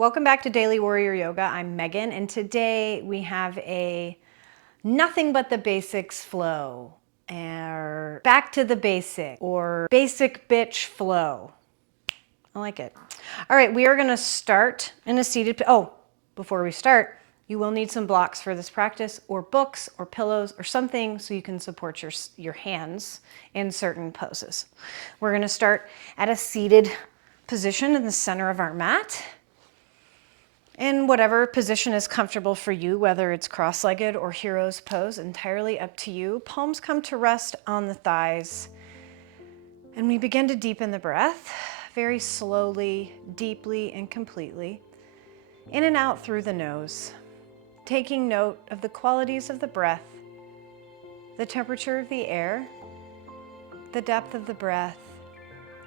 Welcome back to Daily Warrior Yoga. I'm Megan, and today we have a nothing but the basics flow, or back to the basic, or basic bitch flow. I like it. All right, we are going to start in a seated. Before we start, you will need some blocks for this practice, or books, or pillows, or something so you can support your hands in certain poses. We're going to start at a seated position in the center of our mat. In whatever position is comfortable for you, whether it's cross-legged or hero's pose, entirely up to you. Palms come to rest on the thighs. And we begin to deepen the breath, very slowly, deeply, and completely, in and out through the nose, taking note of the qualities of the breath, the temperature of the air, the depth of the breath,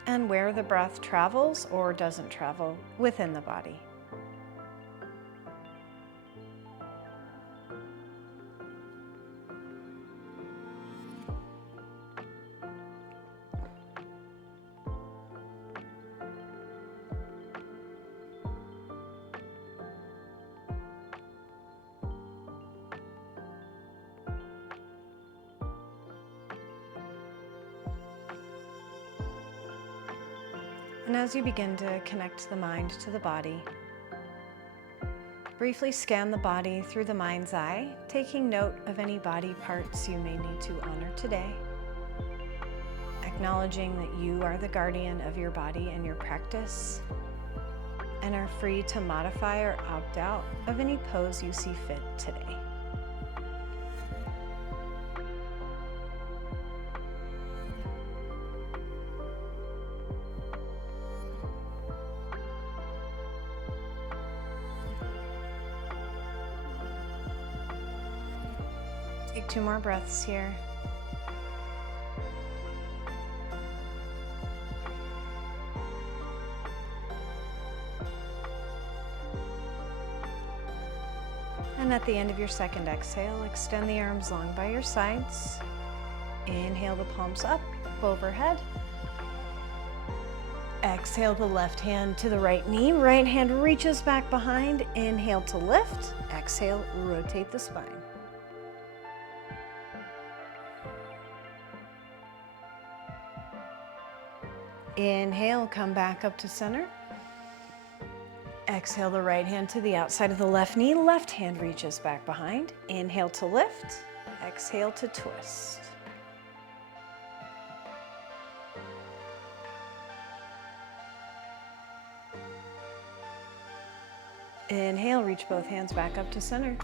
and where the breath travels or doesn't travel within the body. And as you begin to connect the mind to the body, briefly scan the body through the mind's eye, taking note of any body parts you may need to honor today, acknowledging that you are the guardian of your body and your practice, and are free to modify or opt out of any pose you see fit today. Take 2 more breaths here. And at the end of your second exhale, extend the arms long by your sides. Inhale the palms up, overhead. Exhale the left hand to the right knee. Right hand reaches back behind. Inhale to lift. Exhale, rotate the spine. Inhale, come back up to center. Exhale the right hand to the outside of the left knee. Left hand reaches back behind. Inhale to lift. Exhale to twist. Inhale, reach both hands back up to center.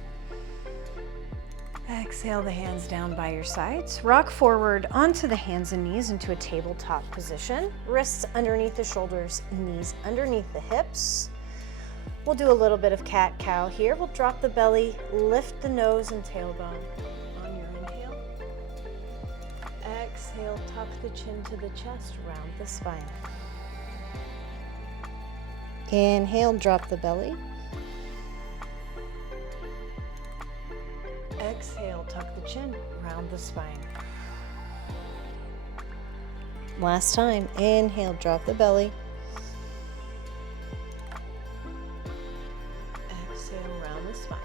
Exhale the hands down by your sides. Rock forward onto the hands and knees into a tabletop position. Wrists underneath the shoulders, knees underneath the hips. We'll do a little bit of cat-cow here. We'll drop the belly, lift the nose and tailbone on your inhale. Exhale, tuck the chin to the chest, round the spine. Inhale, drop the belly. Exhale, tuck the chin, round the spine. Last time, inhale, drop the belly. Exhale, round the spine.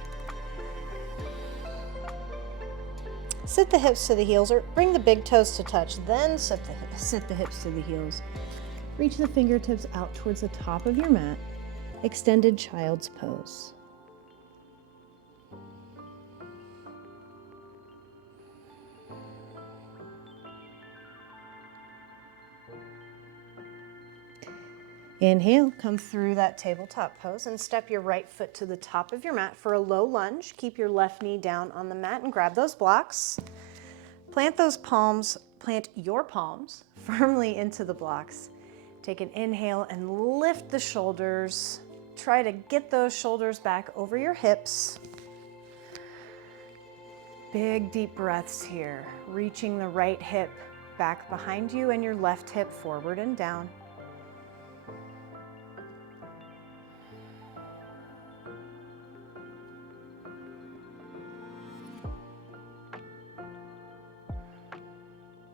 Sit the hips to the heels, or bring the big toes to touch, then sit the hips to the heels. Reach the fingertips out towards the top of your mat. Extended child's pose. Inhale, come through that tabletop pose and step your right foot to the top of your mat for a low lunge. Keep your left knee down on the mat and grab those blocks. Plant your palms firmly into the blocks. Take an inhale and lift the shoulders. Try to get those shoulders back over your hips. Big deep breaths here, reaching the right hip back behind you and your left hip forward and down.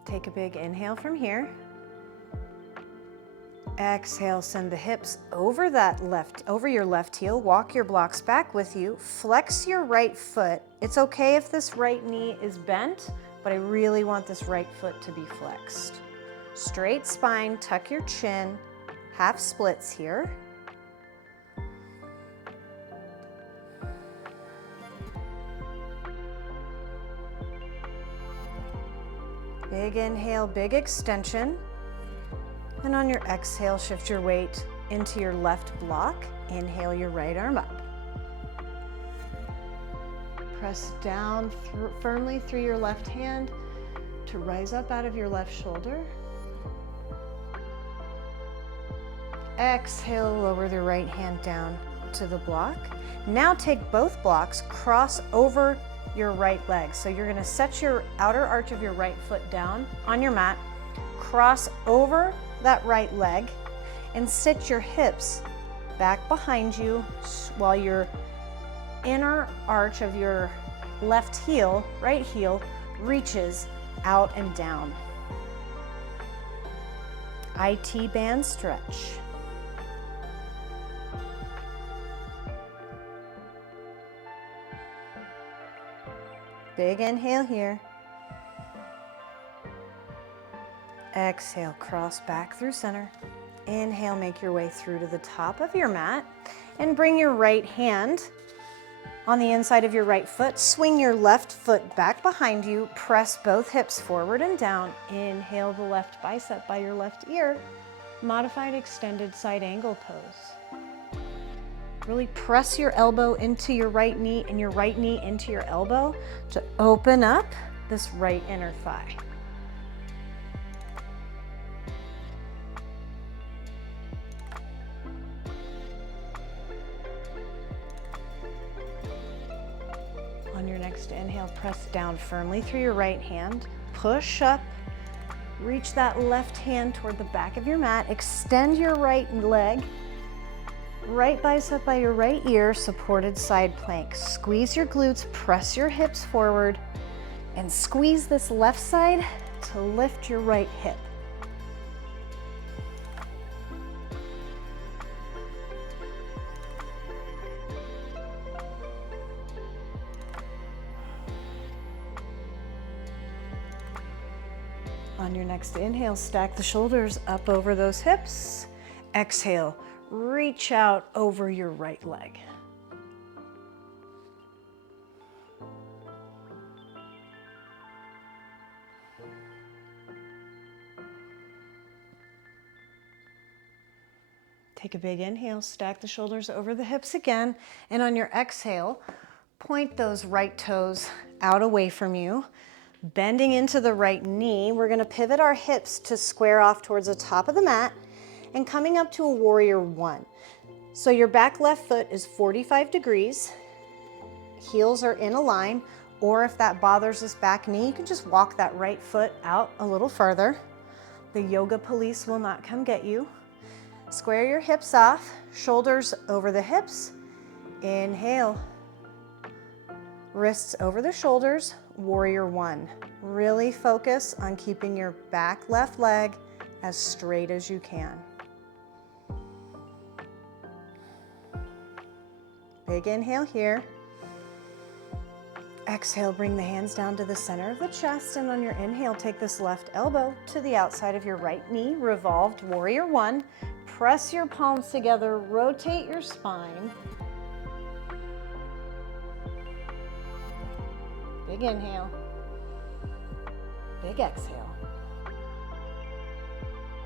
Take a big inhale from here. Exhale, send the hips over your left heel. Walk your blocks back with you. Flex your right foot. It's okay if this right knee is bent, but I really want this right foot to be flexed. Straight spine, tuck your chin, half splits here. Big inhale, big extension. And on your exhale, shift your weight into your left block. Inhale your right arm up. Press down firmly through your left hand to rise up out of your left shoulder. Exhale, lower the right hand down to the block. Now take both blocks, cross over your right leg. So you're gonna set your outer arch of your right foot down on your mat, cross over that right leg, and sit your hips back behind you while your inner arch of your left heel, right heel, reaches out and down. IT band stretch. Big inhale here. Exhale, cross back through center. Inhale, make your way through to the top of your mat and bring your right hand on the inside of your right foot. Swing your left foot back behind you. Press both hips forward and down. Inhale the left bicep by your left ear. Modified extended side angle pose. Really press your elbow into your right knee and your right knee into your elbow to open up this right inner thigh. On your next inhale, press down firmly through your right hand. Push up, reach that left hand toward the back of your mat. Extend your right leg. Right bicep by your right ear, supported side plank. Squeeze your glutes, press your hips forward, and squeeze this left side to lift your right hip. On your next inhale, stack the shoulders up over those hips. Exhale, reach out over your right leg. Take a big inhale, stack the shoulders over the hips again, and on your exhale, point those right toes out away from you. Bending into the right knee, we're gonna pivot our hips to square off towards the top of the mat and coming up to a warrior one. So your back left foot is 45 degrees, heels are in a line, or if that bothers this back knee, you can just walk that right foot out a little further. The yoga police will not come get you. Square your hips off, shoulders over the hips. Inhale. Wrists over the shoulders, warrior one. Really focus on keeping your back left leg as straight as you can. Big inhale here. Exhale, bring the hands down to the center of the chest, and on your inhale, take this left elbow to the outside of your right knee, revolved warrior one. Press your palms together, rotate your spine. Big inhale, big exhale.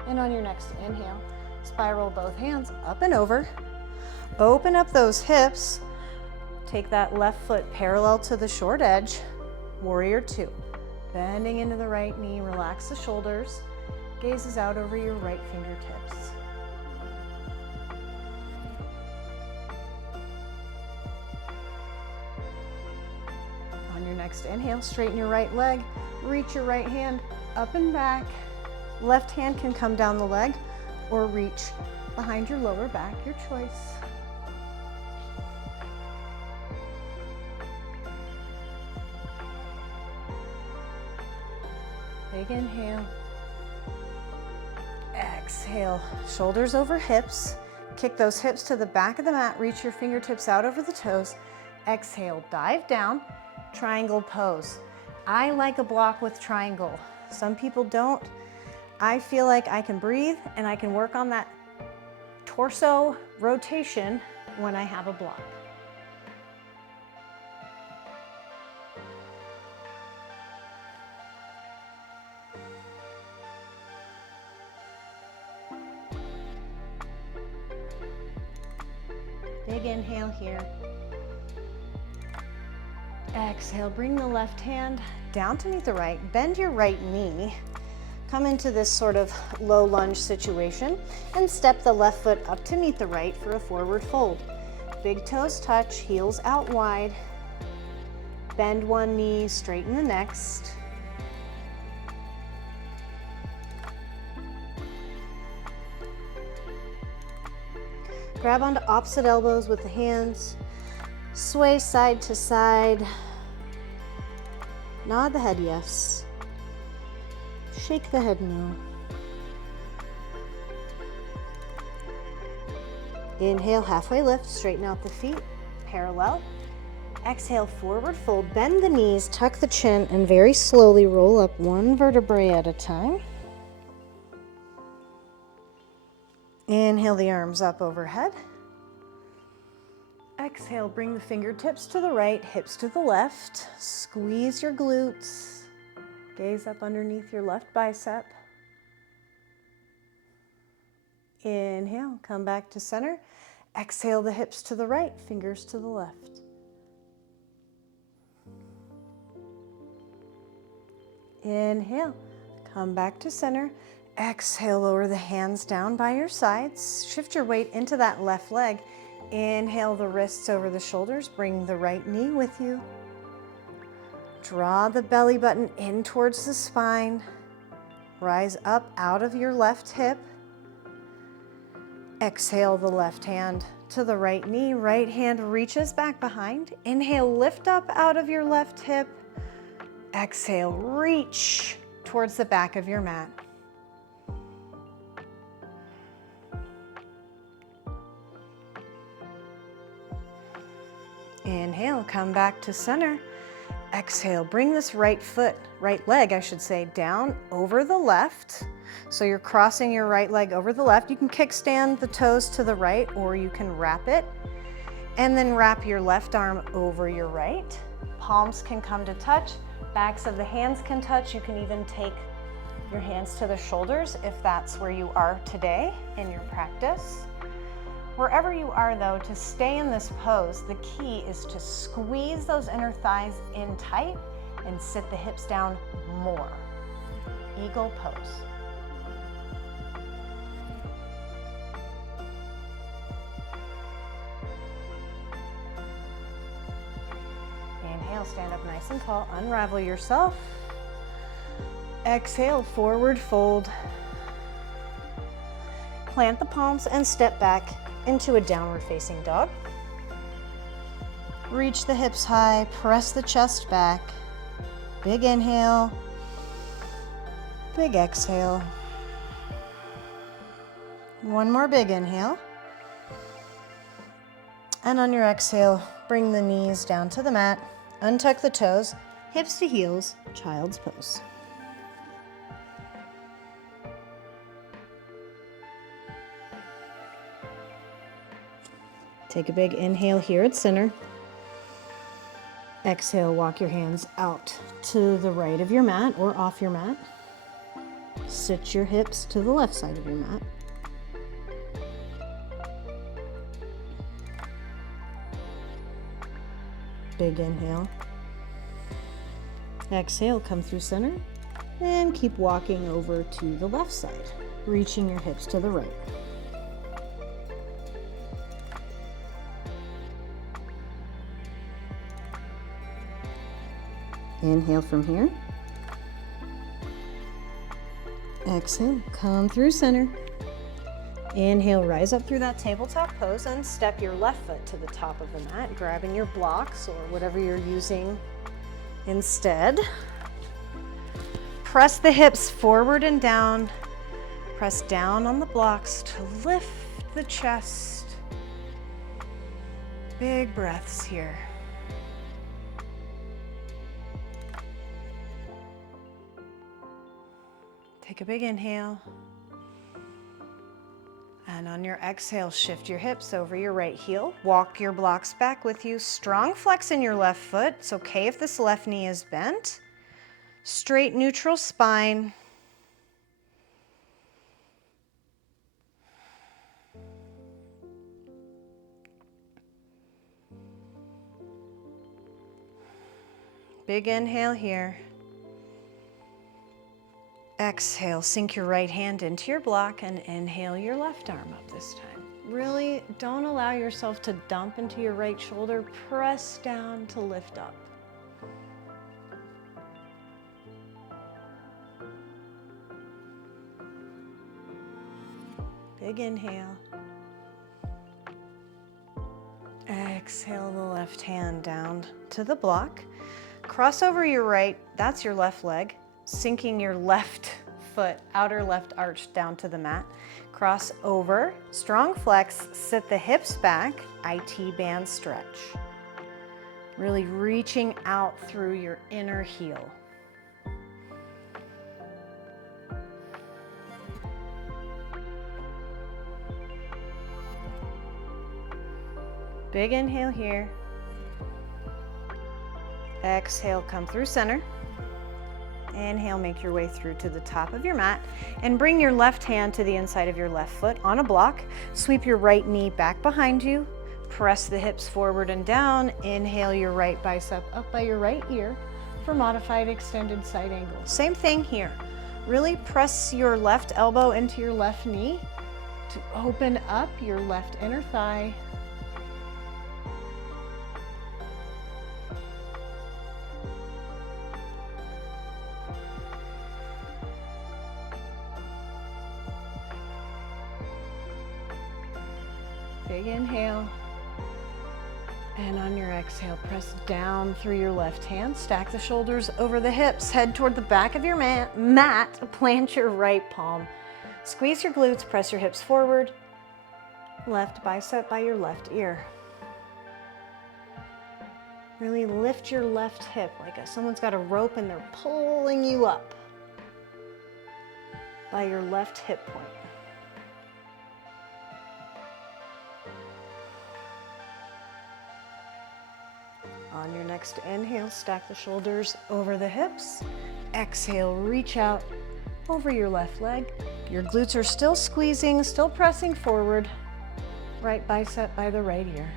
And on your next inhale, spiral both hands up and over. Open up those hips. Take that left foot parallel to the short edge, warrior two. Bending into the right knee, relax the shoulders, gazes out over your right fingertips. On your next inhale, straighten your right leg, reach your right hand up and back. Left hand can come down the leg or reach behind your lower back, your choice. Big inhale. Exhale, shoulders over hips. Kick those hips to the back of the mat. Reach your fingertips out over the toes. Exhale, dive down, triangle pose. I like a block with triangle. Some people don't. I feel like I can breathe and I can work on that torso rotation when I have a block. Big inhale here. Exhale, bring the left hand down to meet the right. Bend your right knee. Come into this sort of low lunge situation and step the left foot up to meet the right for a forward fold. Big toes touch, heels out wide. Bend one knee, straighten the next. Grab onto opposite elbows with the hands. Sway side to side. Nod the head yes. Shake the head no. Inhale, halfway lift, straighten out the feet, parallel. Exhale, forward fold, bend the knees, tuck the chin, and very slowly roll up one vertebrae at a time. Inhale the arms up overhead. Exhale, bring the fingertips to the right, hips to the left. Squeeze your glutes. Gaze up underneath your left bicep. Inhale, come back to center. Exhale the hips to the right, fingers to the left. Inhale, come back to center. Exhale, lower the hands down by your sides. Shift your weight into that left leg. Inhale the wrists over the shoulders. Bring the right knee with you. Draw the belly button in towards the spine. Rise up out of your left hip. Exhale the left hand to the right knee. Right hand reaches back behind. Inhale, lift up out of your left hip. Exhale, reach towards the back of your mat. Inhale, come back to center. Exhale, bring this right leg, I should say, down over the left. So you're crossing your right leg over the left. You can kickstand the toes to the right, or you can wrap it. And then wrap your left arm over your right. Palms can come to touch. Backs of the hands can touch. You can even take your hands to the shoulders if that's where you are today in your practice. Wherever you are though, to stay in this pose, the key is to squeeze those inner thighs in tight and sit the hips down more. Eagle pose. Inhale, stand up nice and tall, unravel yourself. Exhale, forward fold. Plant the palms and step back into a downward facing dog. Reach the hips high, press the chest back. Big inhale, big exhale. One more big inhale. And on your exhale, bring the knees down to the mat, untuck the toes, hips to heels, child's pose. Take a big inhale here at center. Exhale, walk your hands out to the right of your mat or off your mat. Sit your hips to the left side of your mat. Big inhale. Exhale, come through center and keep walking over to the left side, reaching your hips to the right. Inhale from here. Exhale, come through center. Inhale, rise up through that tabletop pose and step your left foot to the top of the mat, grabbing your blocks or whatever you're using instead. Press the hips forward and down. press down on the blocks to lift the chest. Big breaths here. Take a big inhale. And on your exhale, shift your hips over your right heel. Walk your blocks back with you. Strong flex in your left foot. It's okay if this left knee is bent. Straight, neutral spine. Big inhale here. Exhale, sink your right hand into your block and inhale your left arm up this time. Really don't allow yourself to dump into your right shoulder. Press down to lift up. Big inhale. Exhale the left hand down to the block. Cross over your right, that's your left leg. Sinking your left foot, outer left arch down to the mat. Cross over, strong flex, sit the hips back, IT band stretch. Really reaching out through your inner heel. Big inhale here. Exhale, come through center. Inhale, make your way through to the top of your mat and bring your left hand to the inside of your left foot on a block. Sweep your right knee back behind you. Press the hips forward and down. Inhale your right bicep up by your right ear for modified extended side angle. Same thing here. Really press your left elbow into your left knee to open up your left inner thigh. Big inhale. And on your exhale, press down through your left hand. Stack the shoulders over the hips. Head toward the back of your mat. Plant your right palm. Squeeze your glutes, press your hips forward. Left bicep by your left ear. Really lift your left hip like someone's got a rope and they're pulling you up by your left hip point. On your next inhale, stack the shoulders over the hips. Exhale, reach out over your left leg. Your glutes are still squeezing, still pressing forward. Right bicep by the right ear.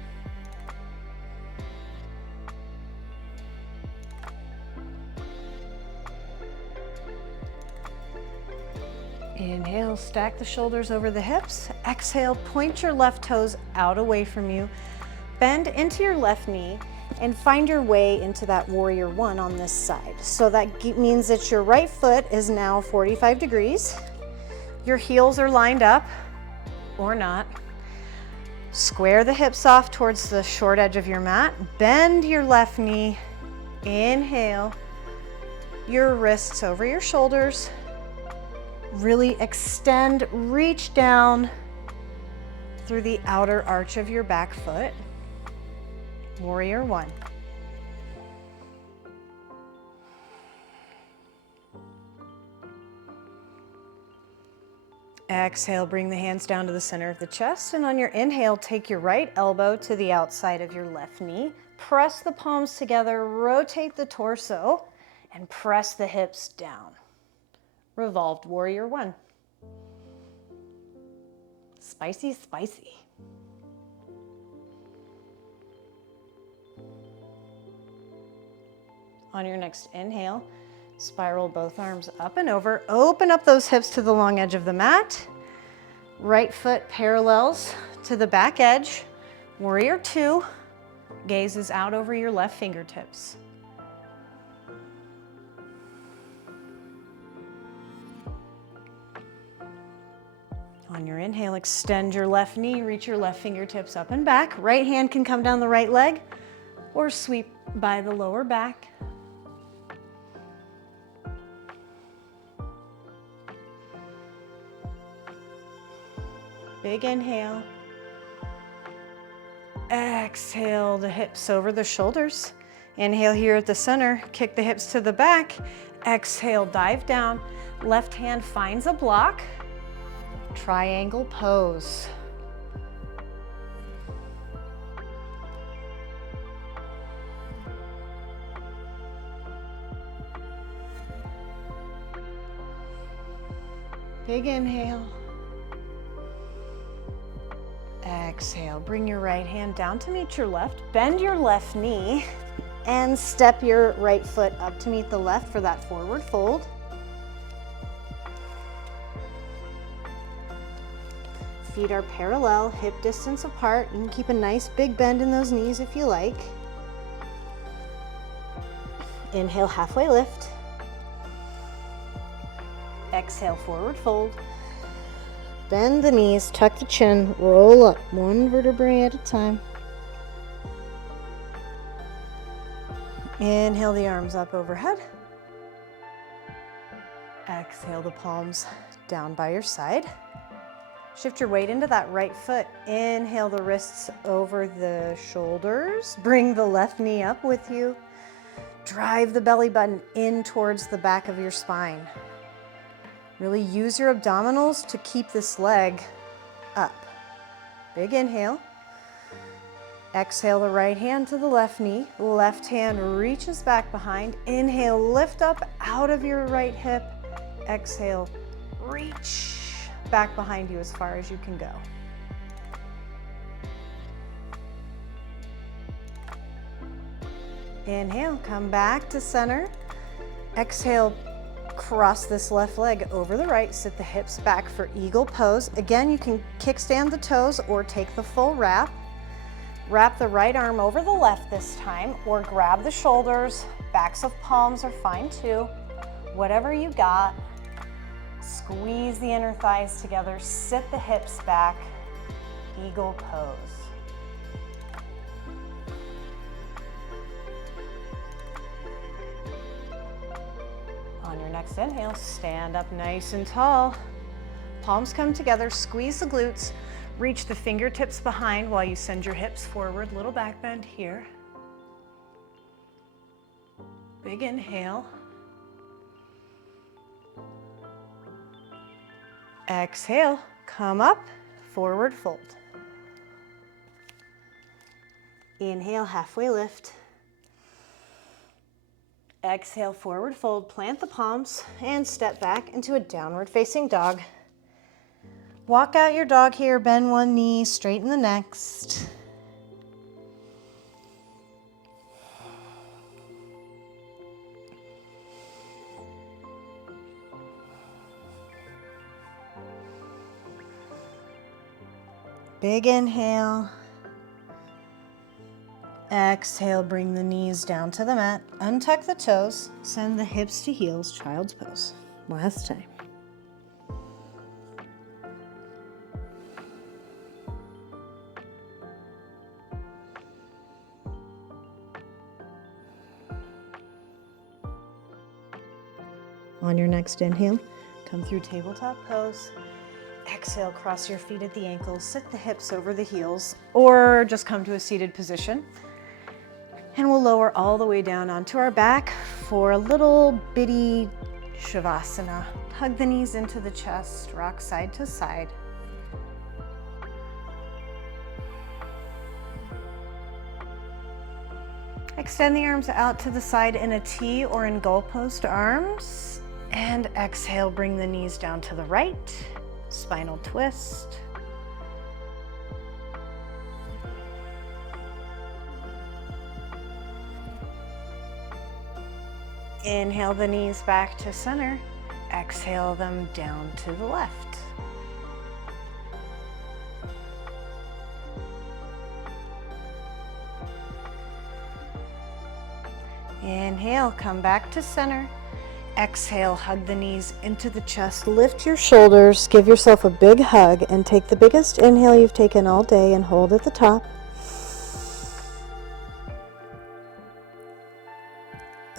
Inhale, stack the shoulders over the hips. Exhale, point your left toes out away from you. Bend into your left knee and find your way into that warrior one on this side. So that means that your right foot is now 45 degrees. Your heels are lined up or not. Square the hips off towards the short edge of your mat. Bend your left knee. Inhale. Your wrists over your shoulders. Really extend, reach down through the outer arch of your back foot. Warrior one. Exhale, bring the hands down to the center of the chest, and on your inhale, take your right elbow to the outside of your left knee. Press the palms together, rotate the torso, and press the hips down. Revolved warrior one. Spicy, spicy. On your next inhale, spiral both arms up and over. Open up those hips to the long edge of the mat. Right foot parallels to the back edge. Warrior two. Gaze is out over your left fingertips. On your inhale, extend your left knee, reach your left fingertips up and back. Right hand can come down the right leg or sweep by the lower back. Big inhale. Exhale the hips over the shoulders. Inhale here at the center, kick the hips to the back. Exhale, dive down. Left hand finds a block. Triangle pose. Big inhale. Exhale, bring your right hand down to meet your left. Bend your left knee and step your right foot up to meet the left for that forward fold. Feet are parallel, hip distance apart. You can keep a nice big bend in those knees if you like. Inhale, halfway lift. Exhale, forward fold. Bend the knees, tuck the chin, roll up, one vertebrae at a time. Inhale the arms up overhead. Exhale the palms down by your side. Shift your weight into that right foot. Inhale the wrists over the shoulders. Bring the left knee up with you. Drive the belly button in towards the back of your spine. Really use your abdominals to keep this leg up. Big inhale. Exhale the right hand to the left knee. Left hand reaches back behind. Inhale, lift up out of your right hip. Exhale, reach back behind you as far as you can go. Inhale, come back to center. Exhale, cross this left leg over the right, sit the hips back for eagle pose. Again, you can kickstand the toes or take the full wrap. Wrap the right arm over the left this time, or grab the shoulders. Backs of palms are fine too. Whatever you got. Squeeze the inner thighs together, sit the hips back, eagle pose. On your next inhale, stand up nice and tall. Palms come together, squeeze the glutes, reach the fingertips behind while you send your hips forward, little back bend here. Big inhale. Exhale, come up, forward fold. Inhale, halfway lift. Exhale, forward fold, plant the palms and step back into a downward facing dog. Walk out your dog here, bend one knee, straighten the next. Big inhale. Exhale, bring the knees down to the mat. Untuck the toes. Send the hips to heels, child's pose. Last time. On your next inhale, come through tabletop pose. Exhale, cross your feet at the ankles, sit the hips over the heels, or just come to a seated position. And we'll lower all the way down onto our back for a little bitty Shavasana. Hug the knees into the chest, rock side to side. Extend the arms out to the side in a T or in goalpost arms. And exhale, bring the knees down to the right. Spinal twist. Inhale the knees back to center. Exhale them down to the left. Inhale, come back to center. Exhale, hug the knees into the chest. Lift your shoulders, give yourself a big hug, and take the biggest inhale you've taken all day and hold at the top.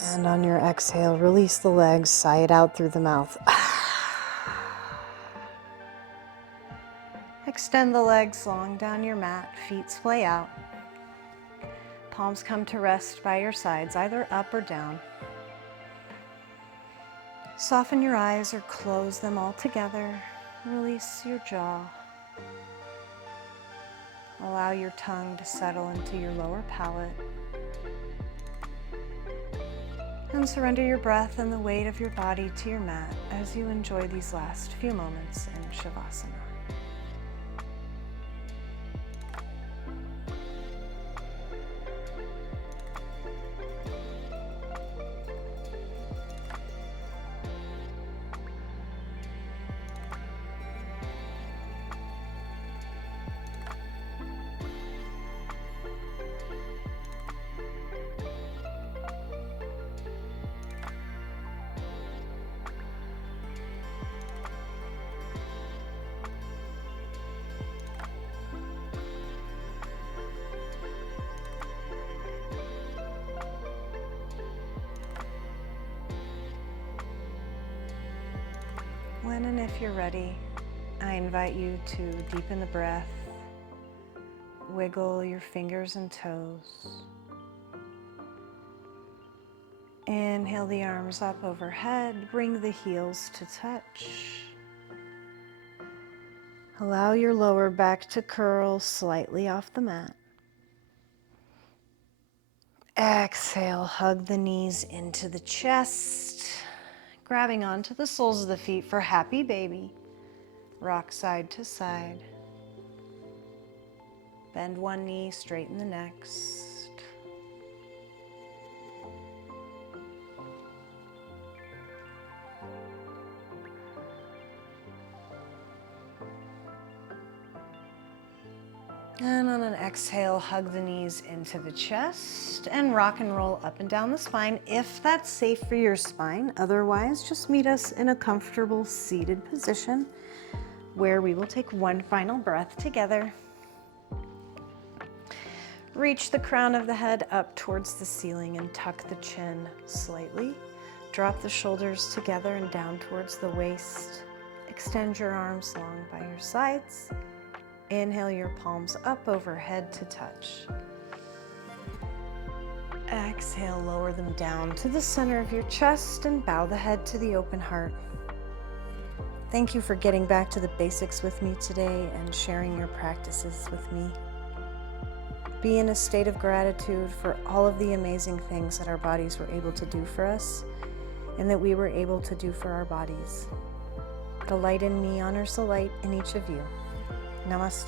And on your exhale, release the legs, sigh it out through the mouth. Extend the legs long down your mat, feet splay out. Palms come to rest by your sides, either up or down. Soften your eyes or close them all together. Release your jaw. Allow your tongue to settle into your lower palate. And surrender your breath and the weight of your body to your mat as you enjoy these last few moments in Shavasana. When and if you're ready, I invite you to deepen the breath, wiggle your fingers and toes. Inhale the arms up overhead, bring the heels to touch. Allow your lower back to curl slightly off the mat. Exhale, hug the knees into the chest, grabbing onto the soles of the feet for happy baby. Rock side to side. Bend one knee, straighten the next. And on an exhale, hug the knees into the chest and rock and roll up and down the spine if that's safe for your spine. Otherwise, just meet us in a comfortable seated position where we will take one final breath together. Reach the crown of the head up towards the ceiling and tuck the chin slightly. Drop the shoulders together and down towards the waist. Extend your arms long by your sides. Inhale your palms up overhead to touch. Exhale, lower them down to the center of your chest and bow the head to the open heart. Thank you for getting back to the basics with me today and sharing your practices with me. Be in a state of gratitude for all of the amazing things that our bodies were able to do for us and that we were able to do for our bodies. The light in me honors the light in each of you. Namaste.